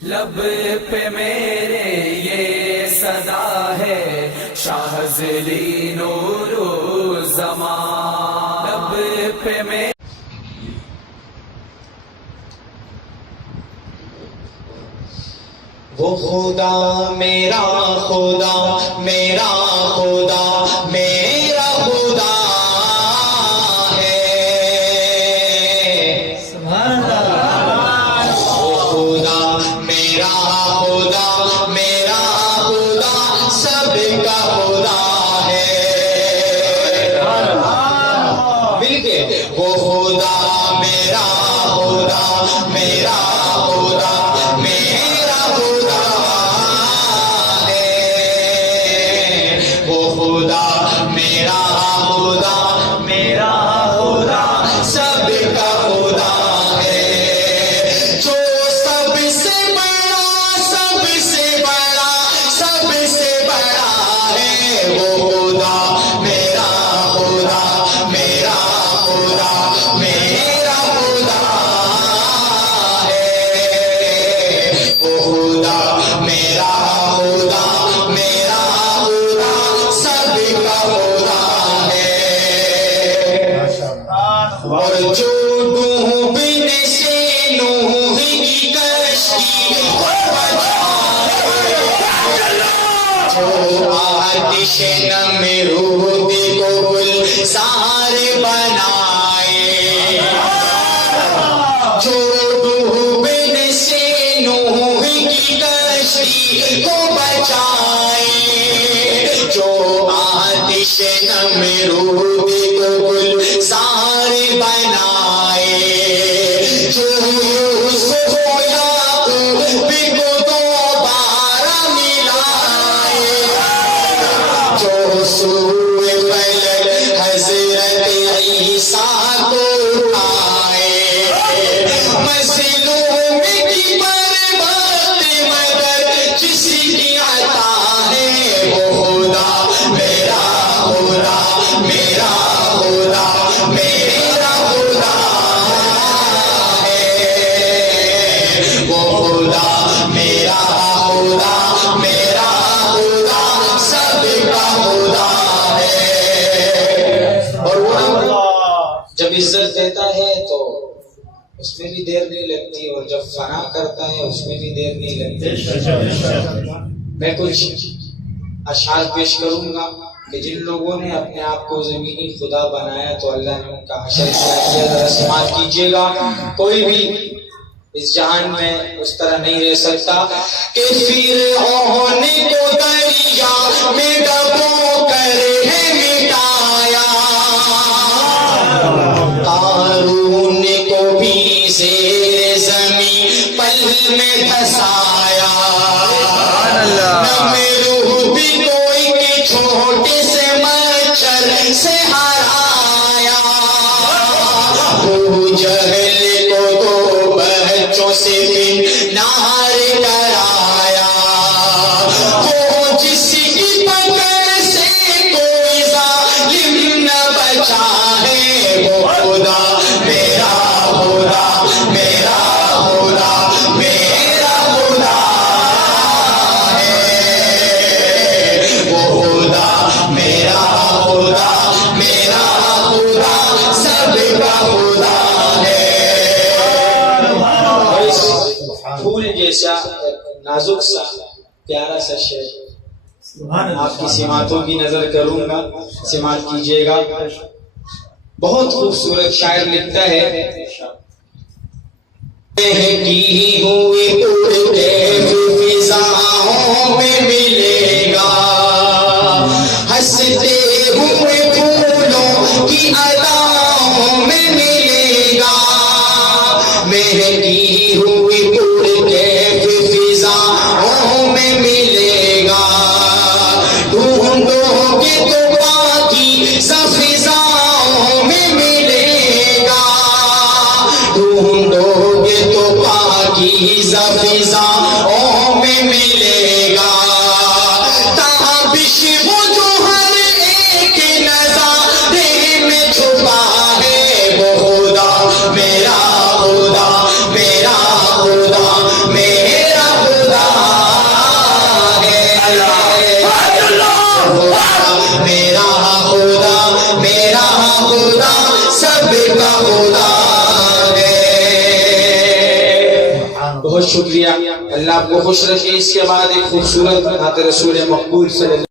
لب پہ میرے یہ صدا ہے شاہزلی نور زمان، لب پہ میرے وہ خدا میرا خدا میرا خدا میرا خدا ہے، سبحان اللہ۔ وہ خدا میرا خدا میرا خدا سب کا خدا ہے، مل کے وہ خدا میرا خدا میرا خدا میرا خدا ہے، وہ خدا میرا خدا میرا خدا سب کا خدا ہے، جو سب سے بڑا سب سے بڑا سب سے بڑا ہے، وہ خدا میرا خدا میرا خدا میرا خدا ہے، وہ خدا میرا خدا میرا خدا سب کا خدا ہے، اور جو ڈوبنے سے نوح کی کشتی جو آتش نمرود کو گلزار بنائے، جو ڈوبنے سے نوح کی کشتی کو بچائے، جو آتش نمرود کو گلزار بنائے، جو یوسف و یعقوب کو دوبارہ ملائے، جو سوئے فلک حضرت عیسیٰ کو اٹھائے، مظلوم کی برباد مدد جس کی عطا ہے، وہ خدا میرا خدا میرا خدا میرا خدا ہے، وہ خدا میرا خدا میرا خدا سب کا خدا ہے، اور وہ جب عزت دیتا ہے تو اس میں بھی دیر نہیں لگتی، اور جب فنا کرتا ہے اس میں بھی دیر نہیں لگتی۔ میں کچھ اشعار پیش کروں گا کہ جن لوگوں نے اپنے آپ کو زمینی خدا بنایا تو اللہ نے ان کا حشر کیا، ذرا سماعت کیجیے گا۔ کوئی بھی اس جہان میں اس طرح نہیں رہ سکتا کہ فرعون کو دریا میں ڈبو کر ہے مٹایا، قارون کو بھی زیر زمین پل میں دھسایا، نمرود کو ایک چھوٹے سے مچھر سے ہرایا، ابو جہل کو دو بچوں سے بن نار کرایا، وہ جس کی پکڑ سے کوئی ظالم نہ بچا ہے، وہ خدا میرا خدا میرا خدا میرا خدا ہے، وہ خدا میرا خدا میرا خدا سب کا خدا ہے، اور اس پھول جیسا نازک سا پیارا سا شعر آپ کی سماعتوں کی نظر کروں گا، سماعت کیجیے گا۔ بہت خوبصورت شاعر لکھتا ہے، بہتی ہوئی اڑتے فضاؤں میں ملے گا، ہنستے ہوئے پھولوں کی اداؤں میں ملے گا، بہتی ہوئی اڑتے فضاؤں میں ملے گا، ڈھونڈو گے تو باقی سب فضاؤں میں ملے گا، ڈھونڈو گے تو باقی سب فضاؤں میں ملے گا، تابش وہ جو ہر ایک نظارے میں چھپا ہے، وہ خدا میرا خدا میرا خدا میرا بہت شکریہ، اللہ آپ کو خوش رکھے۔ اس کے بعد ایک خوبصورت نعت رسول مقبول صلی اللہ